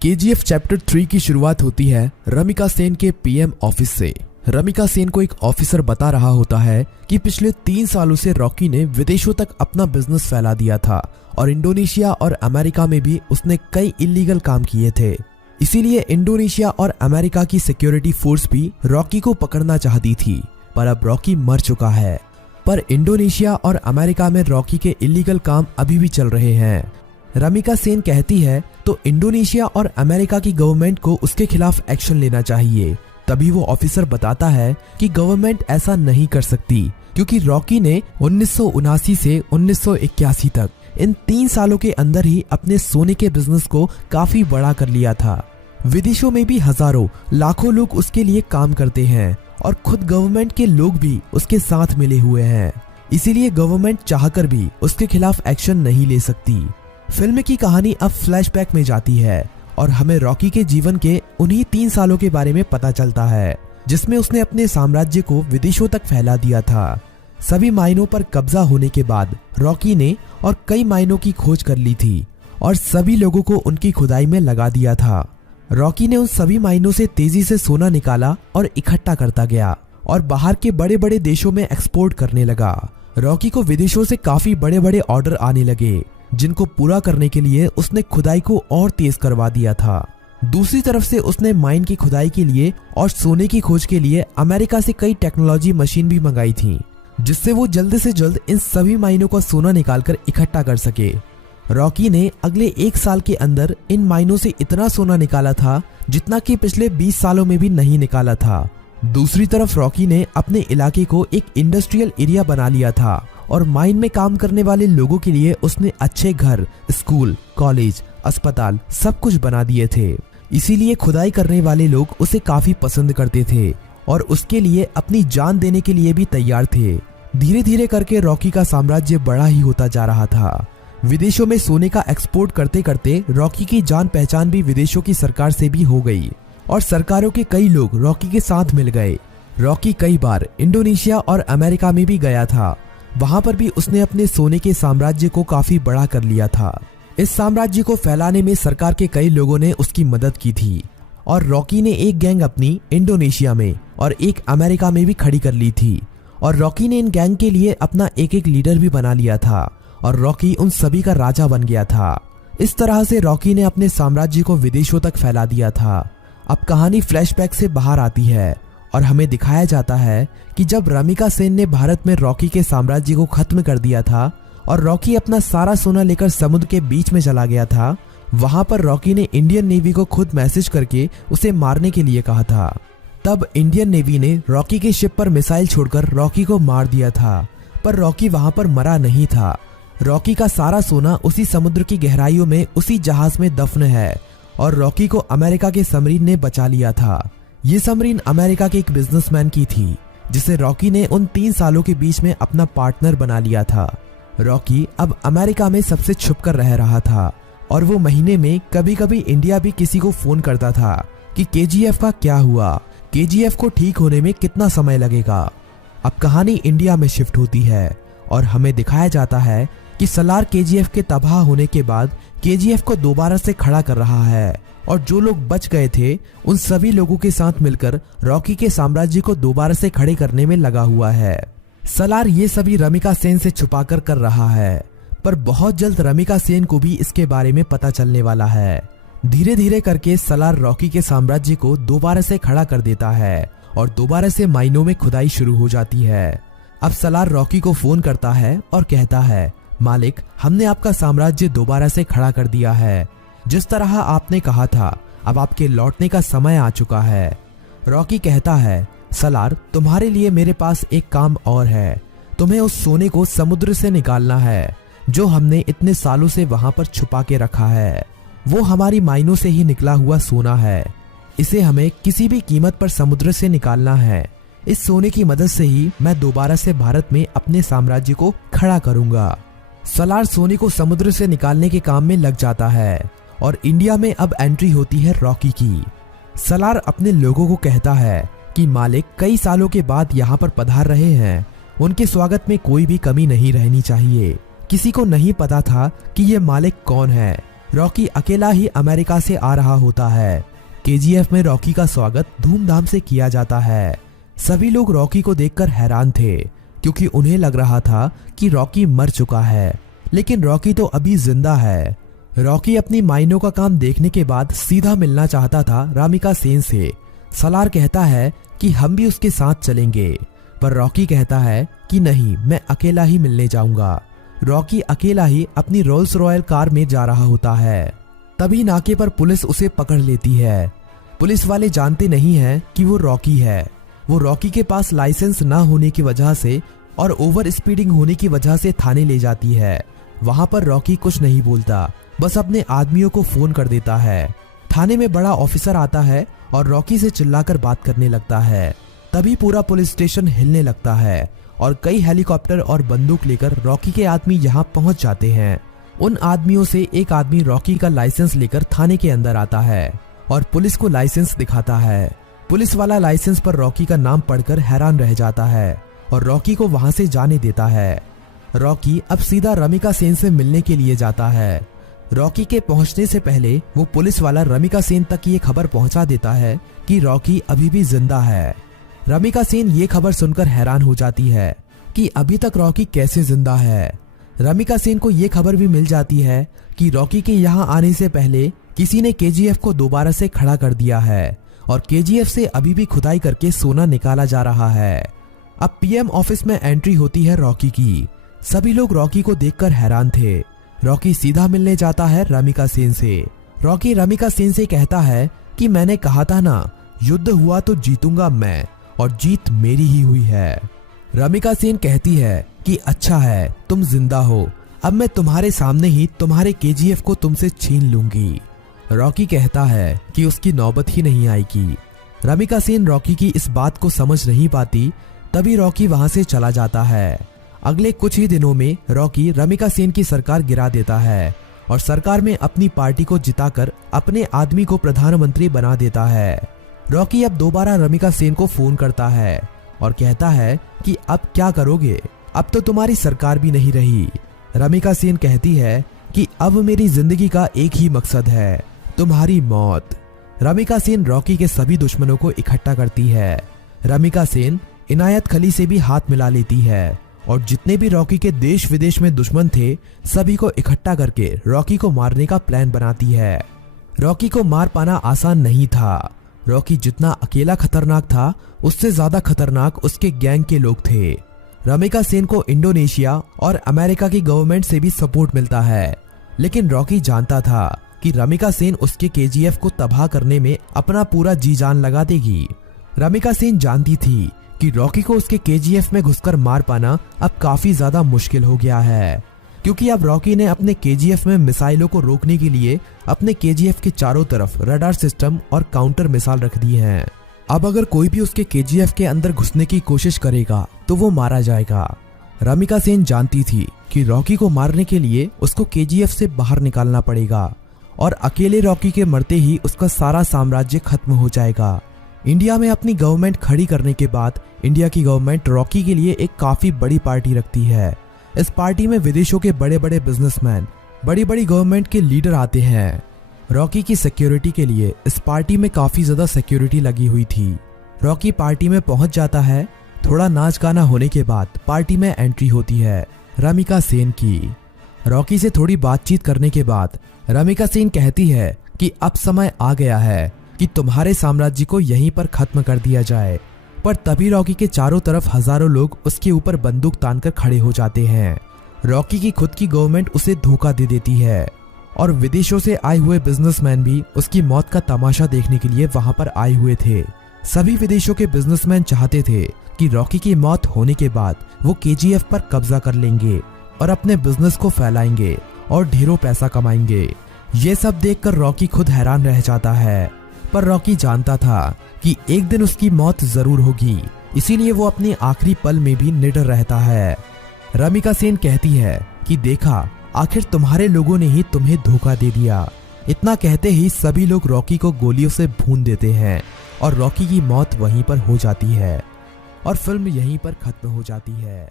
KGF chapter 3 की शुरुआत होती है रमिका सेन के पीएम ऑफिस से। रमिका सेन को एक ऑफिसर बता रहा होता है कि पिछले 3 सालों से रॉकी ने विदेशों तक अपना बिजनेस फैला दिया था और इंडोनेशिया और अमेरिका में भी उसने कई इलीगल काम किए थे। इसीलिए इंडोनेशिया और अमेरिका की सिक्योरिटी फोर्स भी रॉकी को पकड़ना चाहती थी, पर अब रॉकी मर चुका है। पर इंडोनेशिया और अमेरिका में रॉकी के इलीगल काम अभी भी चल रहे हैं। रमिका सेन कहती है तो इंडोनेशिया और अमेरिका की गवर्नमेंट को उसके खिलाफ एक्शन लेना चाहिए। तभी वो ऑफिसर बताता है कि गवर्नमेंट ऐसा नहीं कर सकती, क्योंकि रॉकी ने 1979 से 1981 तक इन 3 सालों के अंदर ही अपने सोने के बिजनेस को काफी बड़ा कर लिया था। विदेशों में भी हजारों लाखों लोग उसके लिए काम करते हैं और खुद गवर्नमेंट के लोग भी उसके साथ मिले हुए हैं। इसीलिए गवर्नमेंट चाहकर भी उसके खिलाफ एक्शन नहीं ले सकती। फिल्म की कहानी अब फ्लैशबैक में जाती है और हमें रॉकी के जीवन के उन्हीं 3 सालों के बारे में पता चलता है, जिसमें उसने अपने साम्राज्य को विदेशों तक फैला दिया था। सभी माइनों पर कब्जा होने के बाद रॉकी ने और कई माइनों की खोज कर ली थी और सभी लोगों को उनकी खुदाई में लगा दिया था। रॉकी ने उन सभी माइनों से तेजी से सोना निकाला और इकट्ठा करता गया और बाहर के बड़े बड़े देशों में एक्सपोर्ट करने लगा। रॉकी को विदेशों से काफी बड़े बड़े ऑर्डर आने लगे, जिनको पूरा करने के लिए उसने खुदाई को और तेज करवा दिया था। दूसरी तरफ से उसने माइन की खुदाई के लिए और सोने की खोज के लिए अमेरिका से कई टेक्नोलॉजी मशीन भी मंगाई थी, जिससे वो जल्द से जल्द इन सभी माइनों का सोना निकालकर इकट्ठा कर सके। रॉकी ने अगले 1 साल के अंदर इन माइनों से इतना सोना निकाला था जितना कि पिछले 20 सालों में भी नहीं निकाला था। दूसरी तरफ रॉकी ने अपने इलाके को एक इंडस्ट्रियल एरिया बना लिया था और माइन में काम करने वाले लोगों के लिए उसने अच्छे घर, स्कूल, कॉलेज, अस्पताल सब कुछ बना दिए थे। इसीलिए खुदाई करने वाले लोग उसे काफी पसंद करते थे और उसके लिए अपनी जान देने के लिए भी तैयार थे। धीरे धीरे करके रॉकी का साम्राज्य बड़ा ही होता जा रहा था। विदेशों में सोने का एक्सपोर्ट करते करते रॉकी की जान पहचान भी विदेशों की सरकार से भी हो गई और सरकारों के कई लोग रॉकी के साथ मिल गए। रॉकी कई बार इंडोनेशिया और अमेरिका में भी गया था। वहां पर भी उसने अपने सोने के साम्राज्य को काफी बड़ा कर लिया था। इस साम्राज्य को फैलाने में सरकार के कई लोगों ने उसकी मदद की थी और रॉकी ने एक गैंग अपनी इंडोनेशिया में और एक अमेरिका में भी खड़ी कर ली थी और रॉकी ने इन गैंग के लिए अपना एक एक लीडर भी बना लिया था और रॉकी उन सभी का राजा बन गया था। इस तरह से रॉकी ने अपने साम्राज्य को विदेशों तक फैला दिया था। अब कहानी फ्लैशबैक से बाहर आती है और हमें दिखाया जाता है कि जब रमिका सेन ने भारत में रॉकी के साम्राज्य को खत्म कर दिया था और रॉकी अपना सारा सोना लेकर समुद्र के बीच में चला गया था, वहां पर रॉकी ने इंडियन नेवी को खुद मैसेज करके उसे मारने के लिए कहा था। तब इंडियन नेवी ने रॉकी के शिप पर मिसाइल छोड़कर रॉकी को मार दिया था, पर रॉकी वहां पर मरा नहीं था। रॉकी का सारा सोना उसी समुद्र की गहराइयों में उसी जहाज में दफन है और रॉकी को अमेरिका के सबमरीन ने बचा लिया था। ये सबमरीन अमेरिका के एक बिजनेसमैन की थी, जिसे रॉकी ने उन 3 सालों के बीच में अपना पार्टनर बना लिया था। रॉकी अब अमेरिका में सबसे छुपकर रह रहा था और वो महीने में कभी कभी इंडिया भी किसी को फोन करता था कि केजीएफ का क्या हुआ, केजीएफ को ठीक होने में कितना समय लगेगा। अब कहानी इंडिया में शिफ्ट होती है और हमें दिखाया जाता है कि सलार केजीएफ के तबाह होने के बाद केजीएफ को दोबारा से खड़ा कर रहा है और जो लोग बच गए थे उन सभी लोगों के साथ मिलकर रॉकी के साम्राज्य को दोबारा से खड़े करने में लगा हुआ है। सलार ये सभी रमिका सेन से छुपाकर कर रहा है, पर बहुत जल्द रमिका सेन को भी इसके बारे में पता चलने वाला है। धीरे धीरे करके सलार रॉकी के साम्राज्य को दोबारा से खड़ा कर देता है और दोबारा से माइनों में खुदाई शुरू हो जाती है। अब सलार रॉकी को फोन करता है और कहता है, मालिक, हमने आपका साम्राज्य दोबारा से खड़ा कर दिया है। जिस तरह आपने कहा था, अब आपके लौटने का समय आ चुका है। रॉकी कहता है, सलार, तुम्हारे लिए मेरे पास एक काम और है। तुम्हें उस सोने को समुद्र से निकालना है जो हमने इतने सालों से वहां पर छुपा के रखा है। वो हमारी माइनों से ही निकला हुआ सोना है। इसे हमें किसी भी कीमत पर समुद्र से निकालना है। इस सोने की मदद से ही मैं दोबारा से भारत में अपने साम्राज्य को खड़ा करूंगा। सलार सोने को समुद्र से निकालने के काम में लग जाता है और इंडिया में अब एंट्री होती है रॉकी की। सलार अपने लोगों को कहता है कि मालिक कई सालों के बाद यहाँ पर पधार रहे हैं, उनके स्वागत में कोई भी कमी नहीं रहनी चाहिए। किसी को नहीं पता था कि ये मालिक कौन है। रॉकी अकेला ही अमेरिका से आ रहा होता है। केजीएफ में रॉकी का स्वागत धूमधाम से किया जाता है। सभी लोग रॉकी को देखकर हैरान थे क्योंकि उन्हें लग रहा था कि रॉकी मर चुका है, लेकिन रॉकी तो अभी जिंदा है। रॉकी अपनी माइनों का काम देखने के बाद सीधा मिलना चाहता था रमिका सेन से। सलार कहता है कि हम भी उसके साथ चलेंगे, पर रॉकी कहता है कि नहीं, मैं अकेला ही मिलने जाऊंगा। रॉकी अकेला ही अपनी रोल्स रॉयल कार में जा रहा होता है। तभी नाके पर पुलिस उसे पकड़ लेती है। पुलिस वाले जानते नहीं हैं कि वो रॉकी है। वो रॉकी के पास लाइसेंस ना होने की वजह से और ओवर स्पीडिंग होने की वजह से थाने ले जाती है। वहां पर रॉकी कुछ नहीं बोलता, बस अपने आदमियों को फोन कर देता है। थाने में बड़ा ऑफिसर आता है और रॉकी से चिल्लाकर बात करने लगता है। तभी पूरा पुलिस स्टेशन हिलने लगता है और कई हेलीकॉप्टर और बंदूक लेकर रॉकी के आदमी यहाँ पहुंच जाते हैं। उन आदमियों से एक आदमी रॉकी का लाइसेंस लेकर थाने के अंदर आता है और पुलिस को लाइसेंस दिखाता है। पुलिस वाला लाइसेंस पर रॉकी का नाम पढ़कर हैरान रह जाता है और रॉकी को वहां से जाने देता है। रॉकी अब सीधा रमिका सेन से मिलने के लिए जाता है। रॉकी के पहुंचने से पहले वो पुलिस वाला रमिका सेन तक ये खबर पहुंचा देता है कि रॉकी अभी भी जिंदा है। रमिका सेन ये खबर सुनकर हैरान हो जाती है कि अभी तक रॉकी कैसे जिंदा है। रमिका सेन को ये खबर भी मिल जाती है कि रॉकी के यहाँ आने से पहले किसी ने केजीएफ को दोबारा से खड़ा कर दिया है और केजीएफ से अभी भी खुदाई करके सोना निकाला जा रहा है। अब पीएम ऑफिस में एंट्री होती है रॉकी की। सभी लोग रॉकी को देखकर हैरान थे। रॉकी सीधा मिलने जाता है रमिका सेन से। रॉकी रमिका सेन से कहता है कि मैंने कहा था ना, युद्ध हुआ तो जीतूंगा मैं, और जीत मेरी ही हुई है। रमिका सेन कहती है कि अच्छा है, तुम जिंदा हो, अब मैं तुम्हारे सामने ही तुम्हारे केजीएफ को तुमसे छीन लूंगी। रॉकी कहता है कि उसकी नौबत ही नहीं आएगी। रमिका सेन रॉकी की इस बात को समझ नहीं पाती। तभी रॉकी वहां से चला जाता है। अगले कुछ ही दिनों में रॉकी रमिका सेन की सरकार गिरा देता है और सरकार में अपनी पार्टी को जिताकर अपने आदमी को प्रधानमंत्री बना देता है। रॉकी अब दोबारा रमिका सेन को फोन करता है और कहता है कि अब क्या करोगे, अब तो तुम्हारी सरकार भी नहीं रही। रमिका सेन कहती है कि अब मेरी जिंदगी का एक ही मकसद है, तुम्हारी मौत। रमिका सेन रॉकी के सभी दुश्मनों को इकट्ठा करती है। रमिका सेन इनायत खली से भी हाथ मिला लेती है और जितने भी रॉकी के देश विदेश में दुश्मन थे सभी को इकट्ठा करके रॉकी को मारने का प्लान बनाती है। रॉकी को मार पाना आसान नहीं था। रॉकी जितना अकेला खतरनाक था उससे ज्यादा खतरनाक उसके गैंग के लोग थे। रमिका सेन को इंडोनेशिया और अमेरिका की गवर्नमेंट से भी सपोर्ट मिलता है, लेकिन रॉकी जानता था कि रमिका सेन उसके केजीएफ को तबाह करने में अपना पूरा जी जान लगा देगी। रमिका सेन जानती थी कि रॉकी को उसके केजीएफ में घुसकर मार पाना अब काफी ज्यादा मुश्किल हो गया है, क्योंकि अब रॉकी ने अपने केजीएफ में मिसाइलों को रोकने के लिए अपने केजीएफ के चारों तरफ रडार सिस्टम और काउंटर मिसाइल रख दी हैं। अब अगर कोई भी उसके केजीएफ के अंदर घुसने की कोशिश करेगा तो वो मारा जाएगा। रमिका सेन जानती थी कि रॉकी को मारने के लिए उसको केजीएफ से बाहर निकालना पड़ेगा और अकेले रॉकी के मरते ही उसका सारा साम्राज्य खत्म हो जाएगा। इंडिया में अपनी गवर्नमेंट खड़ी करने के बाद इंडिया की गवर्नमेंट रॉकी के लिए एक काफी बड़ी पार्टी रखती है। इस पार्टी में विदेशों के बड़े बड़े बिजनेसमैन, बड़ी बड़ी गवर्नमेंट के लीडर आते हैं। रॉकी की सिक्योरिटी के लिए इस पार्टी में काफी ज्यादा सिक्योरिटी लगी हुई थी। रॉकी पार्टी में पहुंच जाता है। थोड़ा नाच गाना होने के बाद पार्टी में एंट्री होती है रमिका सेन की। रॉकी से थोड़ी बातचीत करने के बाद रमिका सेन कहती है कि अब समय आ गया है कि तुम्हारे साम्राज्य को यहीं पर खत्म कर दिया जाए। पर तभी रॉकी के चारों तरफ हजारों लोग उसके ऊपर बंदूक तानकर खड़े हो जाते हैं। रॉकी की खुद की गवर्नमेंट उसे धोखा दे देती है और विदेशों से आए हुए बिजनेसमैन भी उसकी मौत का तमाशा देखने के लिए वहां पर आए हुए थे। सभी विदेशों के बिजनेसमैन चाहते थे कि रॉकी की मौत होने के बाद वो केजीएफ पर कब्जा कर लेंगे और अपने बिजनेस को फैलाएंगे और ढेरों पैसा कमाएंगे। ये सब देखकर रॉकी खुद हैरान रह जाता है, पर रॉकी जानता था कि एक दिन उसकी मौत जरूर होगी, इसीलिए वो अपने आखिरी पल में भी निडर रहता है। रमिका सेन कहती है कि देखा, आखिर तुम्हारे लोगों ने ही तुम्हें धोखा दे दिया। इतना कहते ही सभी लोग रॉकी को गोलियों से भून देते हैं और रॉकी की मौत वहीं पर हो जाती है और फिल्म यहीं पर खत्म हो जाती है।